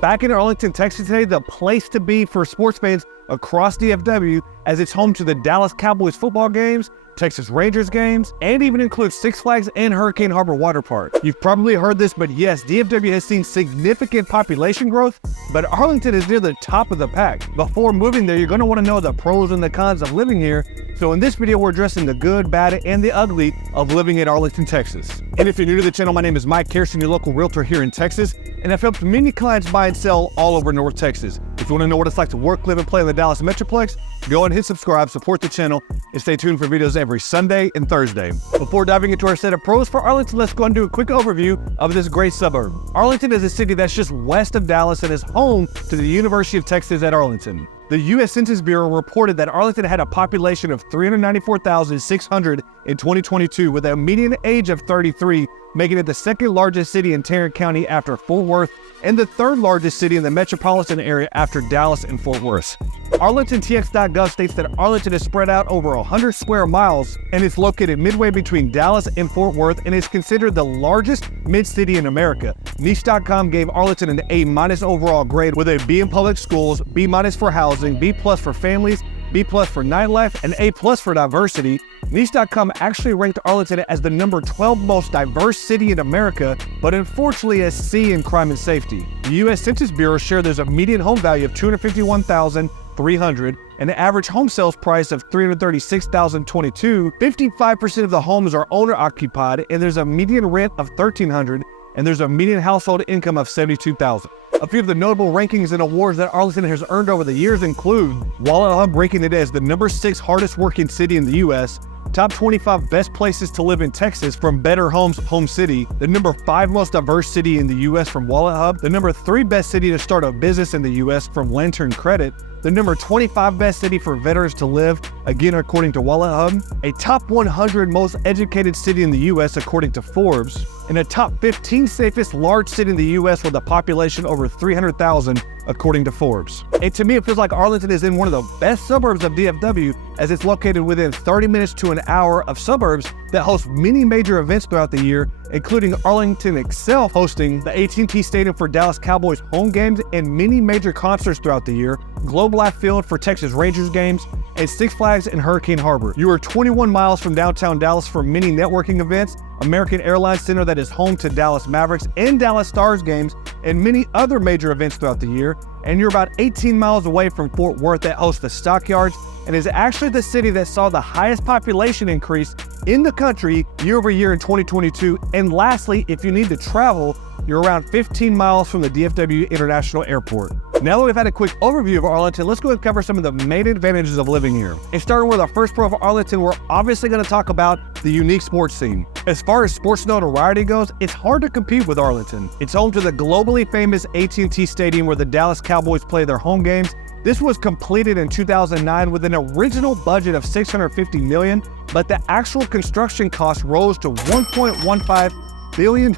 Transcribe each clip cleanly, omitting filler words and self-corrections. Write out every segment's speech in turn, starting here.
Back in Arlington, Texas today, the place to be for sports fans across DFW, as it's home to the Dallas Cowboys football games, Texas Rangers games, and even includes Six Flags and Hurricane Harbor Water Park. You've probably heard this, but yes, DFW has seen significant population growth, but Arlington is near the top of the pack. Before moving there, you're going to want to know the pros and the cons of living here. So in this video, we're addressing the good, bad, and the ugly of living in Arlington, Texas. And if you're new to the channel, my name is Mike Kirsten, your local realtor here in Texas, and I've helped many clients buy and sell all over North Texas. If you want to know what it's like to work, live, and play in the Dallas Metroplex, go and hit subscribe, support the channel, and stay tuned for videos every Sunday and Thursday. Before diving into our set of pros for Arlington, let's go and do a quick overview of this great suburb. Arlington is a city that's just west of Dallas and is home to the University of Texas at Arlington. The U.S. Census Bureau reported that Arlington had a population of 394,600 in 2022 with a median age of 33, making it the second largest city in Tarrant County after Fort Worth and the third largest city in the metropolitan area after Dallas and Fort Worth. ArlingtonTX.gov states that Arlington is spread out over 100 square miles and is located midway between Dallas and Fort Worth and is considered the largest mid-city in America. Niche.com gave Arlington an A- overall grade with a B in public schools, B- for housing, B+ for families, B+ for nightlife, and A+ for diversity. Niche.com actually ranked Arlington as the number 12 most diverse city in America, but unfortunately a C in crime and safety. The U.S. Census Bureau shared there's a median home value of $251,300, and an average home sales price of $336,022. 55% of the homes are owner-occupied, and there's a median rent of $1,300, and there's a median household income of $72,000. A few of the notable rankings and awards that Arlington has earned over the years include Wallet Hub ranking it as the number 6 hardest working city in the U.S., top 25 best places to live in Texas from Better Homes Home City, the number 5 most diverse city in the U.S. from Wallet Hub, the number 3 best city to start a business in the U.S. from Lantern Credit, the number 25 best city for veterans to live, again according to Wallet Hub, a top 100 most educated city in the U.S. according to Forbes, and a top 15 safest large city in the U.S. with a population over 300,000 according to Forbes. And to me, it feels like Arlington is in one of the best suburbs of DFW, as it's located within 30 minutes to an hour of suburbs that host many major events throughout the year, including Arlington itself hosting the AT&T Stadium for Dallas Cowboys home games and many major concerts throughout the year, Globe Life Field for Texas Rangers games, and Six Flags and Hurricane Harbor. You are 21 miles from downtown Dallas for many networking events, American Airlines Center that is home to Dallas Mavericks and Dallas Stars games, and many other major events throughout the year, and you're about 18 miles away from Fort Worth that hosts the Stockyards and is actually the city that saw the highest population increase in the country year over year in 2022. And lastly, if you need to travel, you're around 15 miles from the DFW International Airport. Now that we've had a quick overview of Arlington, let's go and cover some of the main advantages of living here. And starting with our first pro of Arlington, we're obviously going to talk about the unique sports scene. As far as sports notoriety goes, it's hard to compete with Arlington. It's home to the globally famous AT&T Stadium where the Dallas Cowboys play their home games. This was completed in 2009 with an original budget of $650 million, but the actual construction cost rose to $1.15 billion,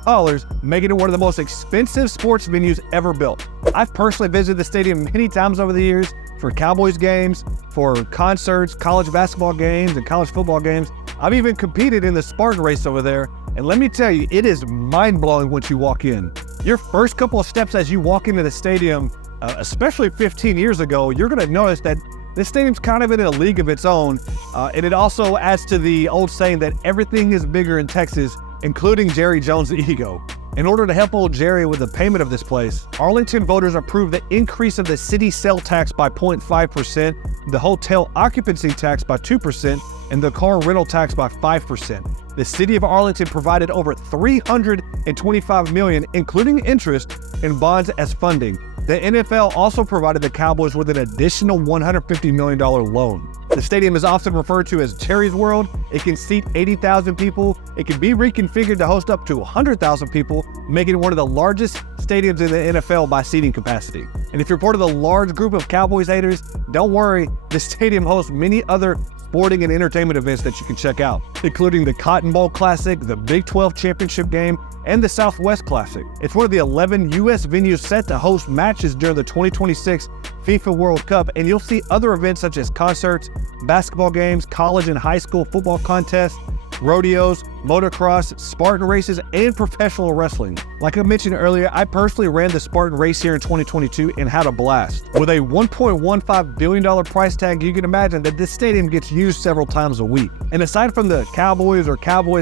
making it one of the most expensive sports venues ever built. I've personally visited the stadium many times over the years for Cowboys games, for concerts, college basketball games, and college football games. I've even competed in the Spartan race over there, and let me tell you, it is mind-blowing once you walk in. Your first couple of steps as you walk into the stadium, especially 15 years ago, you're going to notice that this stadium's kind of in a league of its own, and it also adds to the old saying that everything is bigger in Texas, including Jerry Jones' ego. In order to help old Jerry with the payment of this place, Arlington voters approved the increase of the city sale tax by 0.5%, the hotel occupancy tax by 2%, and the car rental tax by 5%. The city of Arlington provided over $325 million, including interest, in bonds as funding. The NFL also provided the Cowboys with an additional $150 million loan. The stadium is often referred to as Terry's World. It can seat 80,000 people. It can be reconfigured to host up to 100,000 people, making it one of the largest stadiums in the NFL by seating capacity. And if you're part of the large group of Cowboys haters, don't worry, the stadium hosts many other sporting and entertainment events that you can check out, including the Cotton Bowl Classic, the Big 12 Championship Game, and the Southwest Classic. It's one of the 11 U.S. venues set to host matches during the 2026 FIFA World Cup, and you'll see other events such as concerts, basketball games, college and high school football contests, rodeos, motocross, Spartan races, and professional wrestling. Like I mentioned earlier, I personally ran the Spartan race here in 2022 and had a blast. With a $1.15 billion price tag, you can imagine that this stadium gets used several times a week. And aside from the Cowboys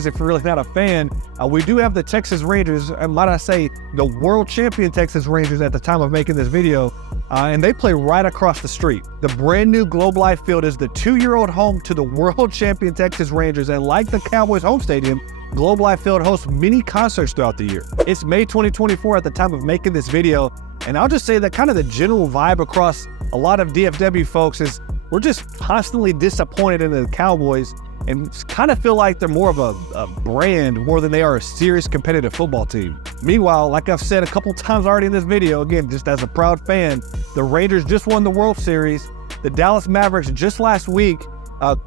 if you're really not a fan, we do have the Texas Rangers, and might I say, the world champion Texas Rangers at the time of making this video, and they play right across the street. The brand new Globe Life Field is the 2-year-old home to the world champion Texas Rangers, and like the Cowboys home stadium, Globe Life Field hosts many concerts throughout the year. It's May 2024 at the time of making this video, and I'll just say that kind of the general vibe across a lot of DFW folks is we're just constantly disappointed in the Cowboys and kind of feel like they're more of a brand more than they are a serious competitive football team. Meanwhile, like I've said a couple times already in this video, again, just as a proud fan, the Rangers just won the World Series. The Dallas Mavericks just last week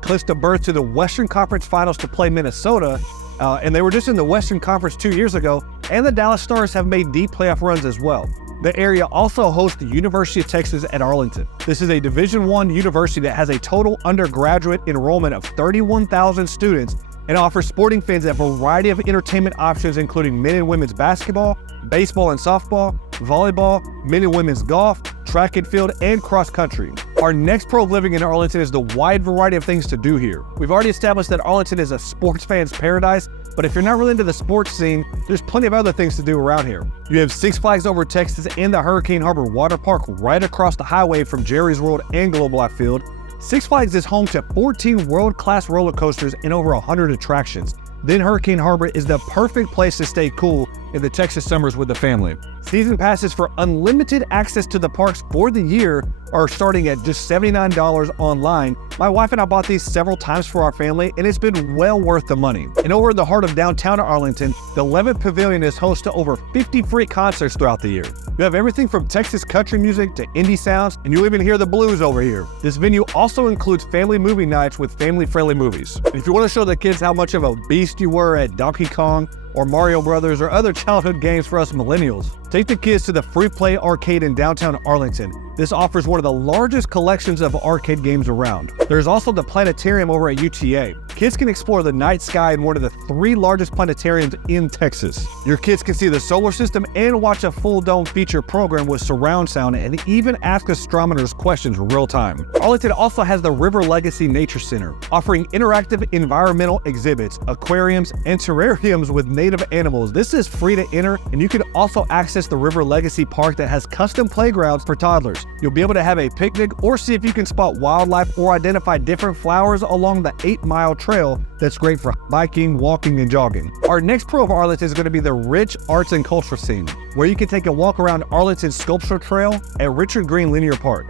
clinched a berth to the Western Conference Finals to play Minnesota, and they were just in the Western Conference 2 years ago, and the Dallas Stars have made deep playoff runs as well. The area also hosts the University of Texas at Arlington. This is a Division I university that has a total undergraduate enrollment of 31,000 students and offers sporting fans a variety of entertainment options, including men and women's basketball, baseball and softball, volleyball, men and women's golf, track and field, and cross country. Our next pro of living in Arlington is the wide variety of things to do here. We've already established that Arlington is a sports fan's paradise, but if you're not really into the sports scene, there's plenty of other things to do around here. You have Six Flags Over Texas and the Hurricane Harbor Water Park right across the highway from Jerry's World and Globe Life Field. Six Flags is home to 14 world-class roller coasters and over 100 attractions. Then Hurricane Harbor is the perfect place to stay cool in the Texas summers with the family. Season passes for unlimited access to the parks for the year are starting at just $79 online. My wife and I bought these several times for our family, and it's been well worth the money. And over in the heart of downtown Arlington, the 11th Pavilion is host to over 50 free concerts throughout the year. You have everything from Texas country music to indie sounds, and you'll even hear the blues over here. This venue also includes family movie nights with family-friendly movies. And if you want to show the kids how much of a beast you were at Donkey Kong or Mario Brothers or other childhood games for us millennials, take the kids to the Free Play Arcade in downtown Arlington. This offers one of the largest collections of arcade games around. There's also the planetarium over at UTA. Kids can explore the night sky in one of the 3 largest planetariums in Texas. Your kids can see the solar system and watch a full dome feature program with surround sound and even ask astronomers questions real time. Arlington also has the River Legacy Nature Center, offering interactive environmental exhibits, aquariums, and terrariums with native animals. This is free to enter, and you can also access the River Legacy Park that has custom playgrounds for toddlers. You'll be able to have a picnic or see if you can spot wildlife or identify different flowers along the 8-mile trail that's great for biking, walking, and jogging. Our next pro of Arlington is going to be the rich arts and culture scene, where you can take a walk around Arlington Sculpture Trail at Richard Green Linear Park.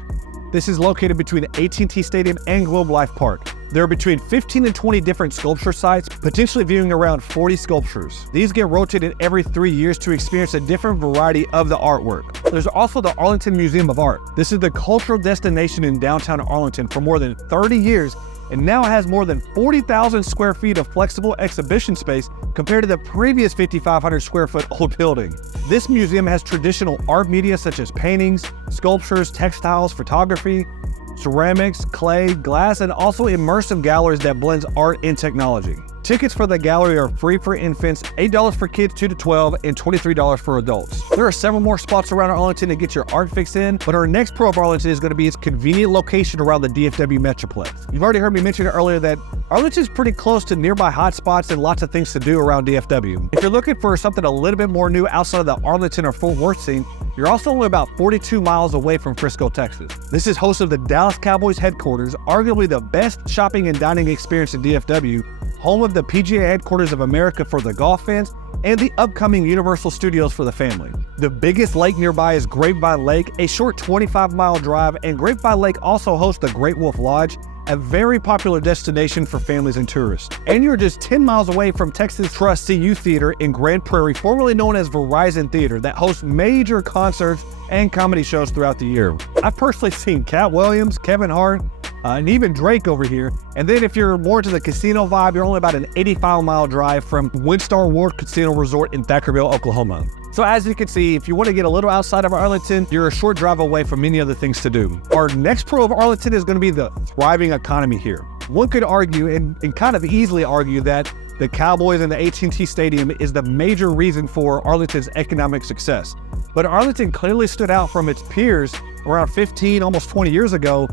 This is located between AT&T Stadium and Globe Life Park. There are between 15 and 20 different sculpture sites, potentially viewing around 40 sculptures. These get rotated every 3 years to experience a different variety of the artwork. There's also the Arlington Museum of Art. This is the cultural destination in downtown Arlington for more than 30 years and now has more than 40,000 square feet of flexible exhibition space compared to the previous 5,500 square foot old building. This museum has traditional art media such as paintings, sculptures, textiles, photography, ceramics, clay, glass, and also immersive galleries that blends art and technology. Tickets for the gallery are free for infants, $8 for kids 2 to 12, and $23 for adults. There are several more spots around Arlington to get your art fix in, but our next pro of Arlington is going to be its convenient location around the DFW Metroplex. You've already heard me mention earlier that Arlington is pretty close to nearby hotspots and lots of things to do around DFW. If you're looking for something a little bit more new outside of the Arlington or Fort Worth scene, you're also only about 42 miles away from Frisco, Texas. This is host of the Dallas Cowboys headquarters, arguably the best shopping and dining experience in DFW, home of the PGA headquarters of America for the golf fans, and the upcoming Universal Studios for the family. The biggest lake nearby is Grapevine Lake, a short 25-mile drive, and Grapevine Lake also hosts the Great Wolf Lodge, a very popular destination for families and tourists. And you're just 10 miles away from Texas Trust CU Theater in Grand Prairie, formerly known as Verizon Theater, that hosts major concerts and comedy shows throughout the year. I've personally seen Cat Williams, Kevin Hart, and even Drake over here. And then if you're more to the casino vibe, you're only about an 85-mile drive from WinStar World Casino Resort in Thackerville, Oklahoma. So as you can see, if you want to get a little outside of Arlington, you're a short drive away from many other things to do. Our next pro of Arlington is going to be the thriving economy here. One could argue, and kind of easily argue, that the Cowboys and the AT&T Stadium is the major reason for Arlington's economic success. But Arlington clearly stood out from its peers around 15, almost 20 years ago,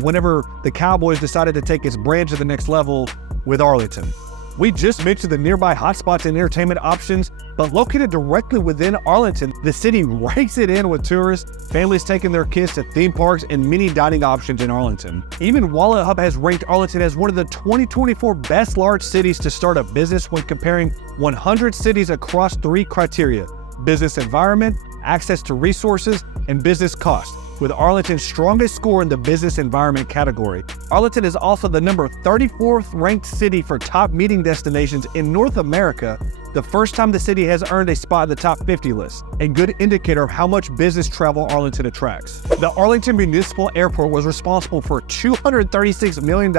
whenever the Cowboys decided to take its brand to the next level with Arlington. We just mentioned the nearby hotspots and entertainment options, but located directly within Arlington, the city rakes it in with tourists, families taking their kids to theme parks, and many dining options in Arlington. Even Wallet Hub has ranked Arlington as one of the 2024 best large cities to start a business when comparing 100 cities across 3 criteria: business environment, access to resources, and business cost, with Arlington's strongest score in the business environment category. Arlington is also the number 34th ranked city for top meeting destinations in North America, the first time the city has earned a spot in the top 50 list, a good indicator of how much business travel Arlington attracts. The Arlington Municipal Airport was responsible for $236 million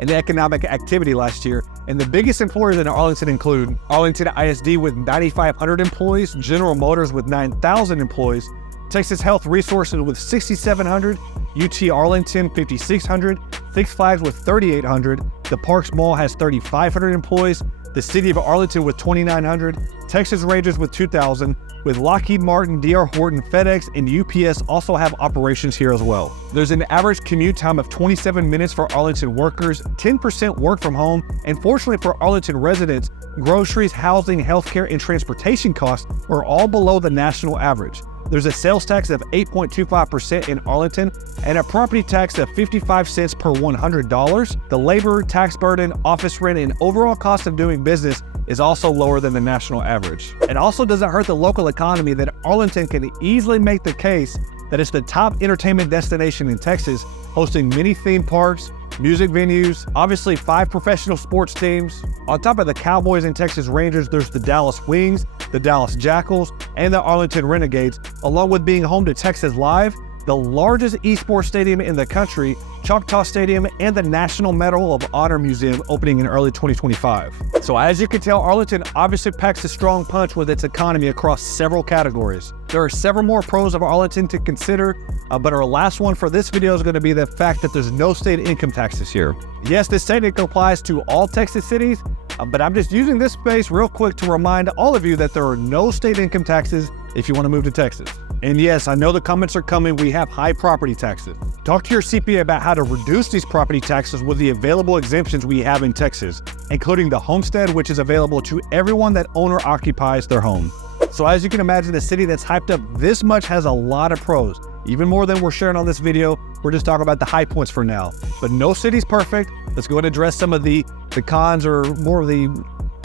in economic activity last year, and the biggest employers in Arlington include Arlington ISD with 9,500 employees, General Motors with 9,000 employees, Texas Health Resources with 6,700, UT Arlington 5,600, Six Flags with 3,800, the Parks Mall has 3,500 employees, the City of Arlington with 2,900, Texas Rangers with 2,000, with Lockheed Martin, D.R. Horton, FedEx, and UPS also have operations here as well. There's an average commute time of 27 minutes for Arlington workers, 10% work from home, and fortunately for Arlington residents, groceries, housing, healthcare, and transportation costs are all below the national average. There's a sales tax of 8.25% in Arlington and a property tax of 55 cents per $100. The labor, tax burden, office rent, and overall cost of doing business is also lower than the national average. It also doesn't hurt the local economy that Arlington can easily make the case that it's the top entertainment destination in Texas, hosting many theme parks, music venues, obviously 5 professional sports teams. On top of the Cowboys and Texas Rangers, there's the Dallas Wings, the Dallas Jackals, and the Arlington Renegades, along with being home to Texas Live, the largest esports stadium in the country, Choctaw Stadium, and the National Medal of Honor Museum opening in early 2025. So as you can tell, Arlington obviously packs a strong punch with its economy across several categories. There are several more pros of Arlington to consider, but our last one for this video is going to be the fact that there's no state income taxes here. Yes, this technically applies to all Texas cities, but I'm just using this space real quick to remind all of you that there are no state income taxes if you want to move to Texas. And yes, I know the comments are coming, we have high property taxes. Talk to your CPA about how to reduce these property taxes with the available exemptions we have in Texas, including the homestead, which is available to everyone that owner occupies their home. So as you can imagine, a city that's hyped up this much has a lot of pros. Even more than we're sharing on this video, we're just talking about the high points for now. But no city's perfect. Let's go ahead and address some of the cons or more of the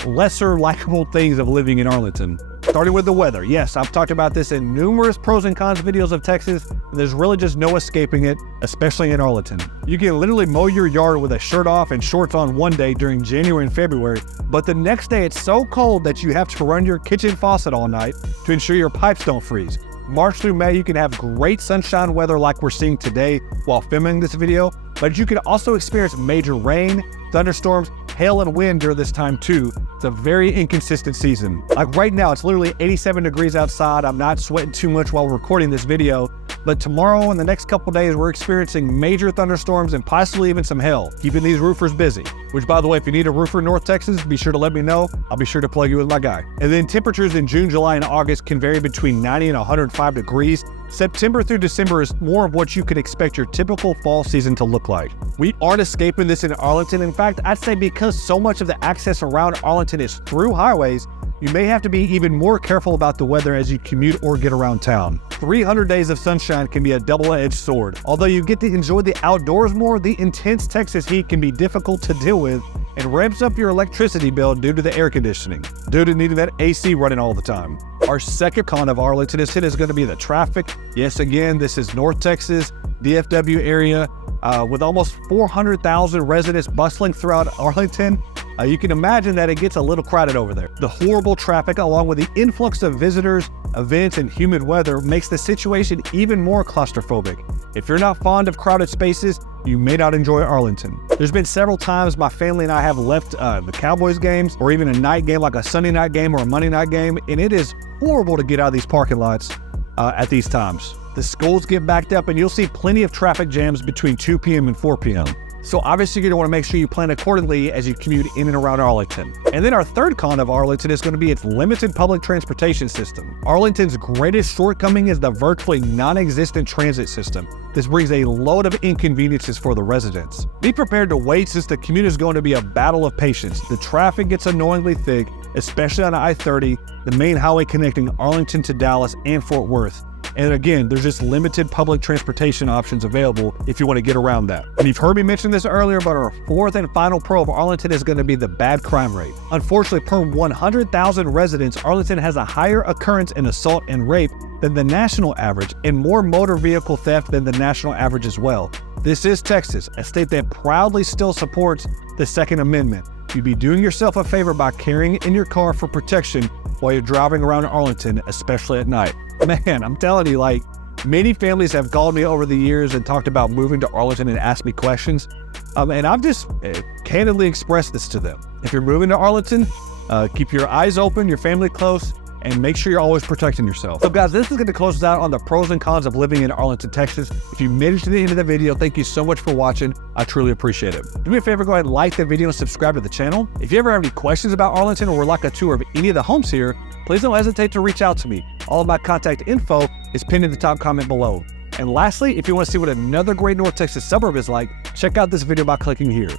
lesser likable things of living in Arlington. Starting with the weather. Yes, I've talked about this in numerous pros and cons videos of Texas, and there's really just no escaping it, especially in Arlington. You can literally mow your yard with a shirt off and shorts on one day during January and February, but the next day it's so cold that you have to run your kitchen faucet all night to ensure your pipes don't freeze. March through May, you can have great sunshine weather like we're seeing today while filming this video, but you can also experience major rain, thunderstorms, hail, and wind during this time too. It's a very inconsistent season. Like right now, it's literally 87 degrees outside. I'm not sweating too much while recording this video, but tomorrow and the next couple days, we're experiencing major thunderstorms and possibly even some hail, keeping these roofers busy. Which, by the way, if you need a roofer in North Texas, be sure to let me know. I'll be sure to plug you with my guy. And then temperatures in June, July, and August can vary between 90 and 105 degrees. September through December is more of what you can expect your typical fall season to look like. We aren't escaping this in Arlington. In fact, I'd say because so much of the access around Arlington is through highways, you may have to be even more careful about the weather as you commute or get around town. 300 days of sunshine can be a double-edged sword. Although you get to enjoy the outdoors more, the intense Texas heat can be difficult to deal with and ramps up your electricity bill due to the air conditioning, due to needing that AC running all the time. Our second con of Arlington is going to be the traffic. Yes, again, this is North Texas, DFW area, with almost 400,000 residents bustling throughout Arlington. You can imagine that it gets a little crowded over there. The horrible traffic, along with the influx of visitors, events, and humid weather makes the situation even more claustrophobic. If you're not fond of crowded spaces, you may not enjoy Arlington. There's been several times my family and I have left the Cowboys games or even a night game like a Sunday night game or a Monday night game, and it is horrible to get out of these parking lots at these times. The schools get backed up and you'll see plenty of traffic jams between 2 p.m. and 4 p.m. So obviously you're gonna wanna make sure you plan accordingly as you commute in and around Arlington. And then our third con of Arlington is gonna be its limited public transportation system. Arlington's greatest shortcoming is the virtually non-existent transit system. This brings a load of inconveniences for the residents. Be prepared to wait since the commute is going to be a battle of patience. The traffic gets annoyingly thick, especially on I-30, the main highway connecting Arlington to Dallas and Fort Worth. And again, there's just limited public transportation options available if you want to get around that. And you've heard me mention this earlier, but our fourth and final pro of Arlington is going to be the bad crime rate. Unfortunately, per 100,000 residents, Arlington has a higher occurrence in assault and rape than the national average, and more motor vehicle theft than the national average as well. This is Texas, a state that proudly still supports the Second Amendment. You'd be doing yourself a favor by carrying it in your car for protection while you're driving around Arlington, especially at night. Man, I'm telling you, like, many families have called me over the years and talked about moving to Arlington and asked me questions. And I've just candidly expressed this to them. If you're moving to Arlington, keep your eyes open, your family close, and make sure you're always protecting yourself. So guys, this is going to close us out on the pros and cons of living in Arlington, Texas. If you made it to the end of the video, thank you so much for watching. I truly appreciate it. Do me a favor, go ahead and like the video and subscribe to the channel. If you ever have any questions about Arlington or would like a tour of any of the homes here, please don't hesitate to reach out to me. All of my contact info is pinned in the top comment below. And lastly, if you want to see what another great North Texas suburb is like, check out this video by clicking here.